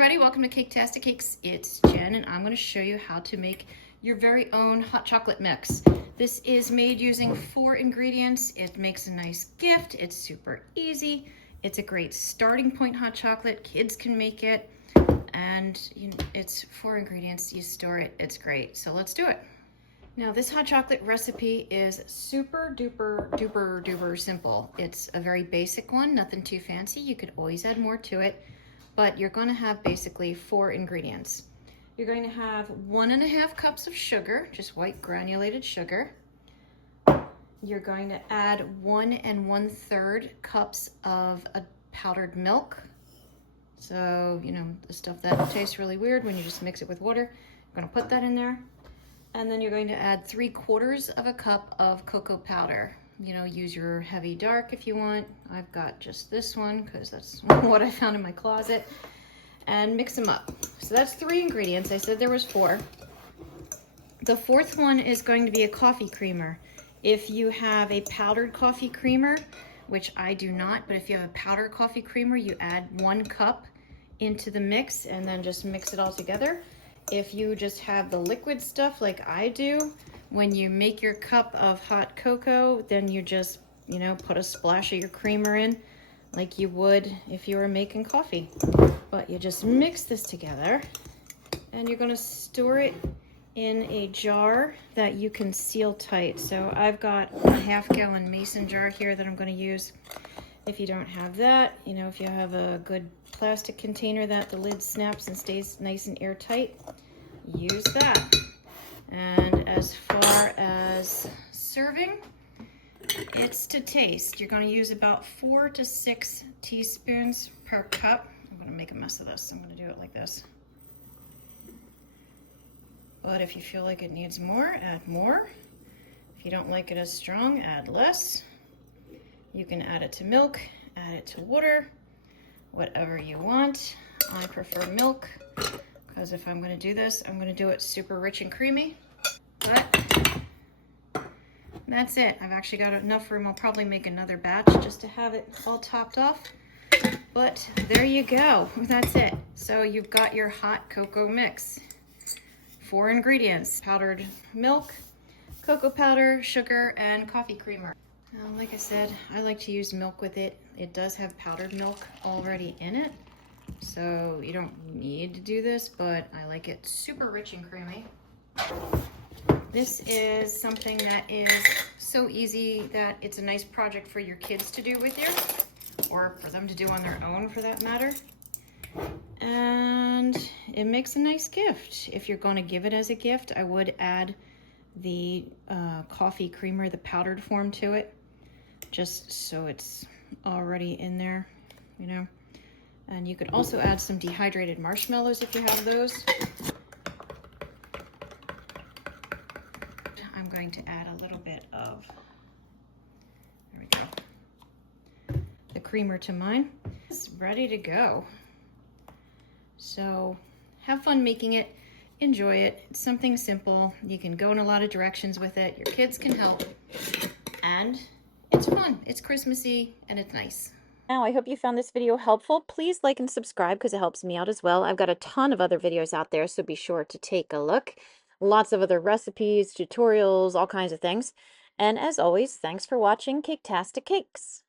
everybody, welcome to Caketastic Cakes. It's Jen and I'm going to show you how to make your very own hot chocolate mix. This is made using 4 ingredients. It makes a nice gift. It's super easy. It's a great starting point hot chocolate. Kids can make it, and it's 4 ingredients. You store it. It's great. So let's do it. Now this hot chocolate recipe is super duper simple. It's a very basic one, nothing too fancy. You could always add more to it, but you're going to have basically 4 ingredients. You're going to have 1.5 cups of sugar, just white granulated sugar. You're going to add 1 1/3 cups of powdered milk. So, the stuff that tastes really weird when you just mix it with water. I'm going to put that in there. And then you're going to add 3/4 of a cup of cocoa powder. Use your heavy dark if you want. I've got just this one because that's what I found in my closet. And mix them up. So that's 3 ingredients. I said there was 4. The 4th one is going to be a coffee creamer. If you have a powdered coffee creamer, which I do not, but if you have a powdered coffee creamer, you add 1 cup into the mix and then just mix it all together. If you just have the liquid stuff like I do, when you make your cup of hot cocoa, then you just, put a splash of your creamer in like you would if you were making coffee. But you just mix this together and you're going to store it in a jar that you can seal tight. So I've got a 1/2 gallon mason jar here that I'm going to use. If you don't have that, if you have a good plastic container that the lid snaps and stays nice and airtight, use that. And as far as serving, it's to taste. You're going to use about 4 to 6 teaspoons per cup. I'm going to make a mess of this. I'm going to do it like this. But if you feel like it needs more, add more. If you don't like it as strong, add less. You can add it to milk, add it to water, whatever you want. I prefer milk because if I'm going to do this, I'm going to do it super rich and creamy. But that's it. I've actually got enough room. I'll probably make another batch just to have it all topped off. But there you go. That's it. So you've got your hot cocoa mix. 4 ingredients: powdered milk, cocoa powder, sugar, and coffee creamer. Like I said, I like to use milk with it. It does have powdered milk already in it, so you don't need to do this, but I like it super rich and creamy. This is something that is so easy that it's a nice project for your kids to do with you, or for them to do on their own for that matter. And it makes a nice gift. If you're going to give it as a gift, I would add the coffee creamer, the powdered form, to it, just so it's already in there, And you could also add some dehydrated marshmallows if you have those. I'm going to add a little bit of, there we go, the creamer to mine. It's ready to go. So have fun making it. Enjoy it. It's something simple. You can go in a lot of directions with it. Your kids can help. And it's fun. It's Christmassy and it's nice. Now, I hope you found this video helpful. Please like and subscribe because it helps me out as well. I've got a ton of other videos out there, so be sure to take a look. Lots of other recipes, tutorials, all kinds of things. And as always, thanks for watching Caketastic Cakes.